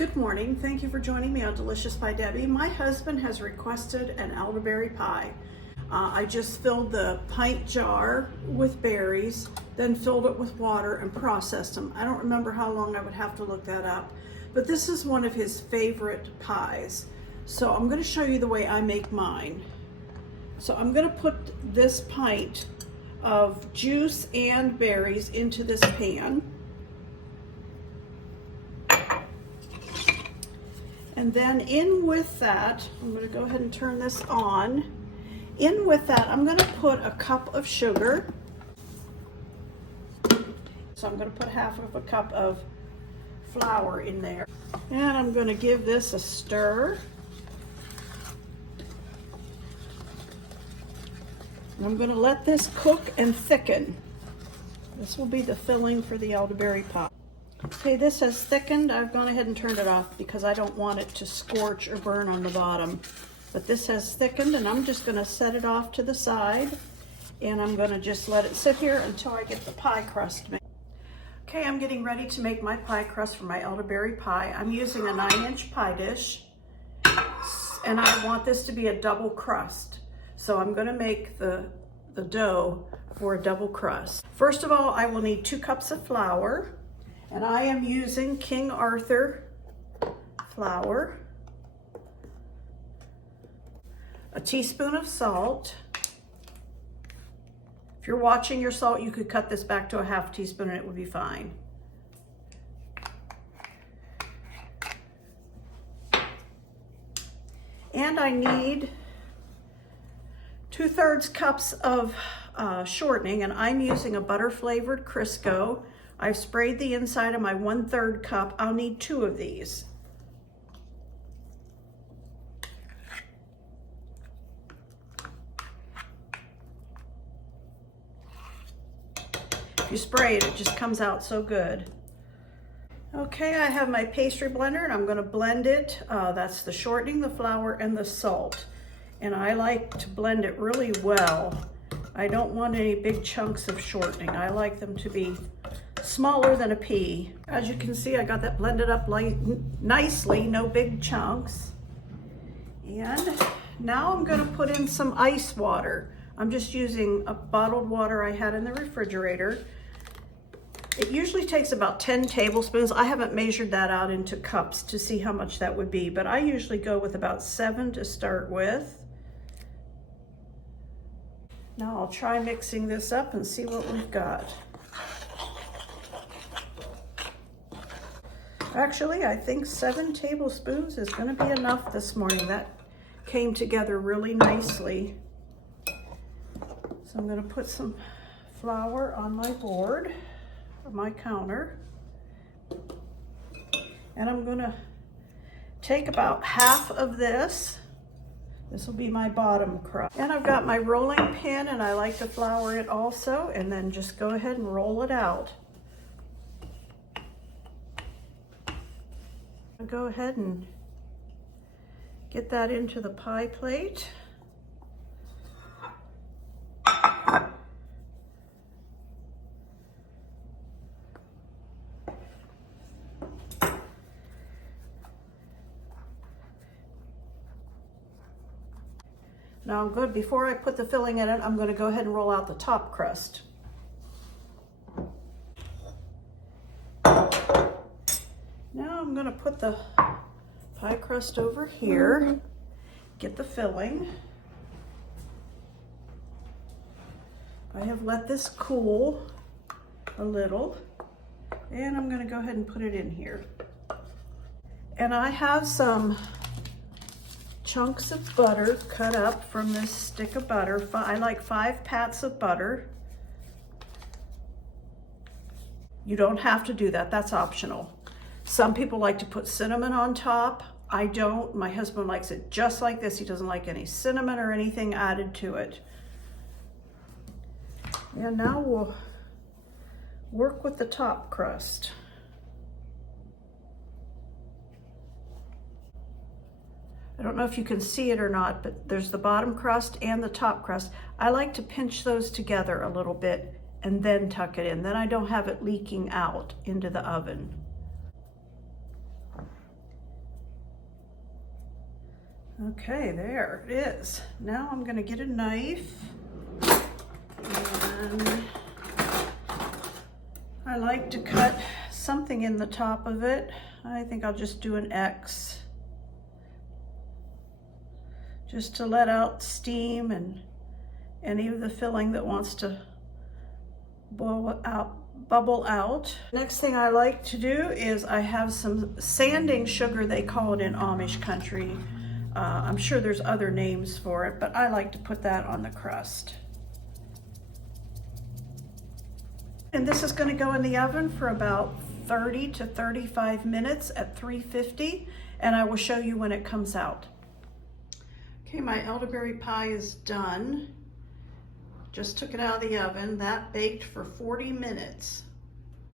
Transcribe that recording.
Good morning. Thank you for joining me on Delicious by Debbie. My husband has requested an elderberry pie. I just filled the pint jar with berries, then filled it with water and processed them. I don't remember how long I would have to look that up, but this is one of his favorite pies. So I'm going to show you the way I make mine. So I'm going to put this pint of juice and berries into this pan. And then in with that, I'm going to go ahead and turn this on. In with that, I'm going to put a cup of sugar. So I'm going to put half of a cup of flour in there. And I'm going to give this a stir. And I'm going to let this cook and thicken. This will be the filling for the elderberry pie. Okay, this has thickened. I've gone ahead and turned it off because I don't want it to scorch or burn on the bottom. But this has thickened, and I'm just going to set it off to the side, and I'm going to just let it sit here until I get the pie crust made. Okay, I'm getting ready to make my pie crust for my elderberry pie. I'm using a 9-inch pie dish, and I want this to be a double crust. So I'm going to make the dough for a double crust. First of all, I will need 2 cups of flour. And I am using King Arthur flour, a teaspoon of salt. If you're watching your salt, you could cut this back to a ½ teaspoon and it would be fine. And I need 2/3 cups of shortening, and I'm using a butter flavored Crisco. I've sprayed the inside of my 1/3 cup. I'll need 2 of these. If you spray it, it just comes out so good. Okay, I have my pastry blender and I'm gonna blend it. That's the shortening, the flour, and the salt. And I like to blend it really well. I don't want any big chunks of shortening. I like them to be smaller than a pea. As you can see, I got that blended up nicely, no big chunks. And now I'm gonna put in some ice water. I'm just using a bottled water I had in the refrigerator. It usually takes about 10 tablespoons. I haven't measured that out into cups to see how much that would be, but I usually go with about 7 to start with. Now I'll try mixing this up and see what we've got. Actually, I think 7 tablespoons is going to be enough this morning. That came together really nicely. So I'm going to put some flour on my board, or my counter. And I'm going to take about half of this. This will be my bottom crust. And I've got my rolling pin, and I like to flour it also, and then just go ahead and roll it out. I'll go ahead and get that into the pie plate. Now I'm good. Before I put the filling in it, I'm going to go ahead and roll out the top crust. Now I'm going to put the pie crust over here, get the filling. I have let this cool a little, and I'm going to go ahead and put it in here. And I have some chunks of butter cut up from this stick of butter. I like 5 pats of butter. You don't have to do that, that's optional. Some people like to put cinnamon on top. I don't. My husband likes it just like this. He doesn't like any cinnamon or anything added to it. And now we'll work with the top crust. I don't know if you can see it or not, but there's the bottom crust and the top crust. I like to pinch those together a little bit and then tuck it in. Then I don't have it leaking out into the oven. Okay, there it is. Now I'm gonna get a knife, and I like to cut something in the top of it. I think I'll just do an X, just to let out steam and any of the filling that wants to bubble out. Next thing I like to do is I have some sanding sugar, they call it in Amish country. I'm sure there's other names for it, but I like to put that on the crust. And this is going to go in the oven for about 30 to 35 minutes at 350, and I will show you when it comes out. Okay, my elderberry pie is done. Just took it out of the oven. That baked for 40 minutes.